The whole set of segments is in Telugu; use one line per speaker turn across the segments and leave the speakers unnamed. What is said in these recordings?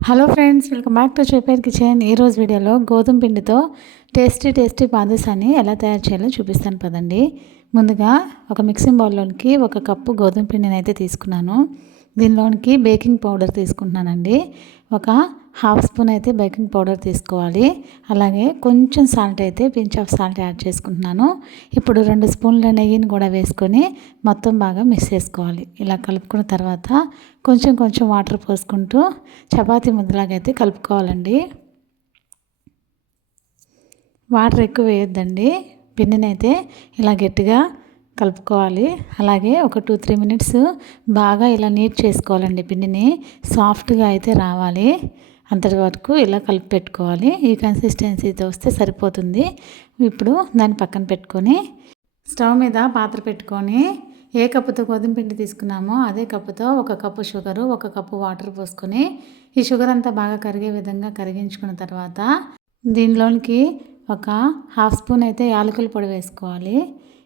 Hello friends welcome back to చెప్పేర్ kitchen ఈరోజు వీడియోలో గోధుమ పిండితో టేస్టీ టేస్టీ బాదుసాని ఎలా తయారు చేయాలో చూపిస్తాను పదండి. ముందుగా ఒక మిక్సింగ్ బౌల్లోనికి ఒక కప్పు గోధుమ పిండిని అయితే తీసుకున్నాను. దీనిలోనికి బేకింగ్ పౌడర్ తీసుకుంటున్నానండి. ఒక హాఫ్ స్పూన్ అయితే బేకింగ్ పౌడర్ తీసుకోవాలి. అలాగే కొంచెం సాల్ట్ అయితే పించ్ ఆఫ్ సాల్ట్ యాడ్ చేసుకుంటున్నాను. ఇప్పుడు రెండు స్పూన్ల నెయ్యిని కూడా వేసుకొని మొత్తం బాగా మిక్స్ చేసుకోవాలి. ఇలా కలుపుకున్న తర్వాత కొంచెం కొంచెం వాటర్ పోసుకుంటూ చపాతీ ముద్దలాగైతే కలుపుకోవాలండి. వాటర్ ఎక్కువ వేయొద్దండి. పిండినైతే ఇలా గట్టిగా కలుపుకోవాలి. అలాగే ఒక టూ త్రీ మినిట్స్ బాగా ఇలా నీట్ చేసుకోవాలండి పిండిని. సాఫ్ట్గా అయితే రావాలి. అంతటి వరకు ఇలా కలిపి పెట్టుకోవాలి. ఈ కన్సిస్టెన్సీతో వస్తే సరిపోతుంది. ఇప్పుడు దాన్ని పక్కన పెట్టుకొని స్టవ్ మీద పాత్ర పెట్టుకొని ఏ కప్పుతో గోధుమ పిండి తీసుకున్నామో అదే కప్పుతో ఒక కప్పు షుగరు ఒక కప్పు వాటర్ పోసుకొని ఈ షుగర్ అంతా బాగా కరిగే విధంగా కరిగించుకున్న తర్వాత దీనిలోనికి ఒక హాఫ్ స్పూన్ అయితే యాలకుల పొడి వేసుకోవాలి.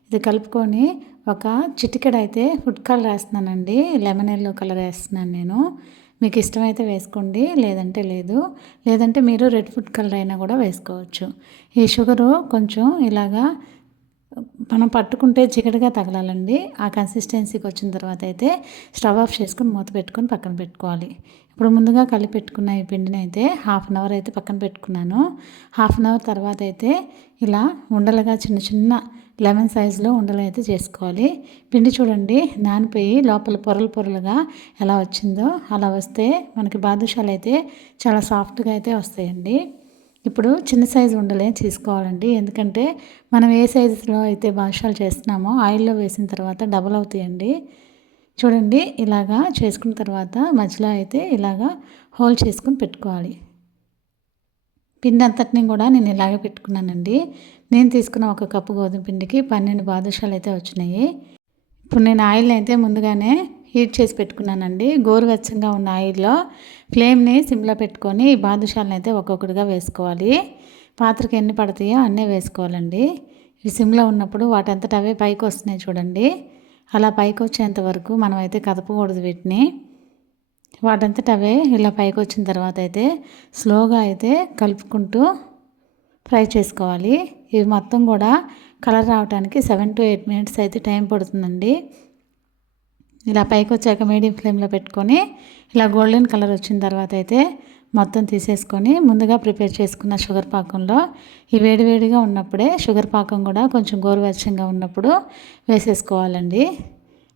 ఇది కలుపుకొని ఒక చిటికెడ అయితే ఫుడ్ కలర్ వేస్తున్నానండి. లెమన్ ఎల్లో కలర్ వేస్తున్నాను నేను. మీకు ఇష్టమైతే వేసుకోండి లేదంటే లేదు. లేదంటే మీరు రెడ్ ఫుడ్ కలర్ అయినా కూడా వేసుకోవచ్చు. ఈ షుగరు కొంచెం ఇలాగా మనం పట్టుకుంటే చికటిగా తగలాలండి. ఆ కన్సిస్టెన్సీకి వచ్చిన తర్వాత అయితే స్టవ్ ఆఫ్ చేసుకొని మూత పెట్టుకొని పక్కన పెట్టుకోవాలి. ఇప్పుడు ముందుగా కలిపి పెట్టుకున్న ఈ పిండిని అయితే హాఫ్ అన్ అవర్ అయితే పక్కన పెట్టుకున్నాను. హాఫ్ అన్ అవర్ తర్వాత అయితే ఇలా ఉండలుగా చిన్న చిన్న లెమన్ సైజులో ఉండలు అయితే చేసుకోవాలి. పిండి చూడండి నానిపోయి లోపల పొరలు పొరలుగా ఎలా వచ్చిందో అలా వస్తే మనకి బాదుషాలు అయితే చాలా సాఫ్ట్గా అయితే వస్తాయండి. ఇప్పుడు చిన్న సైజు ఉండలే తీసుకోవాలండి. ఎందుకంటే మనం ఏ సైజులో అయితే బాదుషాలు చేస్తున్నామో ఆయిల్లో వేసిన తర్వాత డబల్ అవుతాయండి. చూడండి ఇలాగా చేసుకున్న తర్వాత మధ్యలో అయితే ఇలాగా హోల్ చేసుకుని పెట్టుకోవాలి. పిండి అంతటిని కూడా నేను ఇలాగే పెట్టుకున్నానండి. నేను తీసుకున్న ఒక కప్పు గోధుమ పిండికి పన్నెండు బాదుషాలు అయితే వచ్చినాయి. ఇప్పుడు నేను ఆయిల్ అయితే ముందుగానే హీట్ చేసి పెట్టుకున్నానండి. గోరువెచ్చంగా ఉన్న ఆయిల్లో ఫ్లేమ్ని సిమ్లో పెట్టుకొని ఈ బాదుషాలను అయితే ఒక్కొక్కటిగా వేసుకోవాలి. పాత్రకి ఎన్ని పడతాయో అన్నీ వేసుకోవాలండి. ఇవి సిమ్లో ఉన్నప్పుడు వాటంతట అవే పైకి వస్తున్నాయి చూడండి. అలా పైకి వచ్చేంత వరకు మనం అయితే కదపకూడదు వీటిని. వాటంతట అవే ఇలా పైకి వచ్చిన తర్వాత అయితే స్లోగా అయితే కలుపుకుంటూ ఫ్రై చేసుకోవాలి. ఇవి మొత్తం కూడా కలర్ రావడానికి సెవెన్ టు ఎయిట్ మినిట్స్ అయితే టైం పడుతుందండి. ఇలా పైకి వచ్చాక మీడియం ఫ్లేమ్లో పెట్టుకొని ఇలా గోల్డెన్ కలర్ వచ్చిన తర్వాత అయితే మొత్తం తీసేసుకొని ముందుగా ప్రిపేర్ చేసుకున్న షుగర్ పాకంలో ఈ వేడివేడిగా ఉన్నప్పుడే షుగర్ పాకం కూడా కొంచెం గోరువెచ్చంగా ఉన్నప్పుడు వేసేసుకోవాలండి.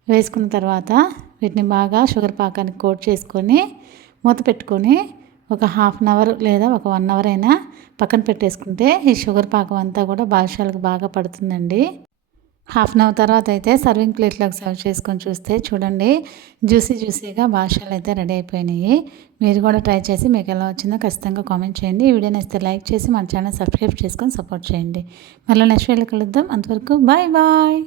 వేసుకున్న తర్వాత వీటిని బాగా షుగర్ పాకానికి కోట్ చేసుకొని మూత పెట్టుకొని ఒక హాఫ్ అన్ అవర్ లేదా ఒక వన్ అవర్ అయినా పక్కన పెట్టేసుకుంటే ఈ షుగర్ పాకం అంతా కూడా బాదుషాలకు బాగా పడుతుందండి. హాఫ్ అన్ అవర్ తర్వాత అయితే సర్వింగ్ ప్లేట్లోకి సర్వ్ చేసుకొని చూస్తే చూడండి జ్యూసీ జ్యూసీగా భాషలు అయితే రెడీ అయిపోయినాయి. మీరు కూడా ట్రై చేసి మీకు ఎలా వచ్చిందో ఖచ్చితంగా కామెంట్ చేయండి. ఈ వీడియో నచ్చితే లైక్ చేసి మన ఛానల్ సబ్స్క్రైబ్ చేసుకొని సపోర్ట్ చేయండి. మళ్ళీ నెక్స్ట్ వీడియో కలుద్దాం. అంతవరకు బాయ్ బాయ్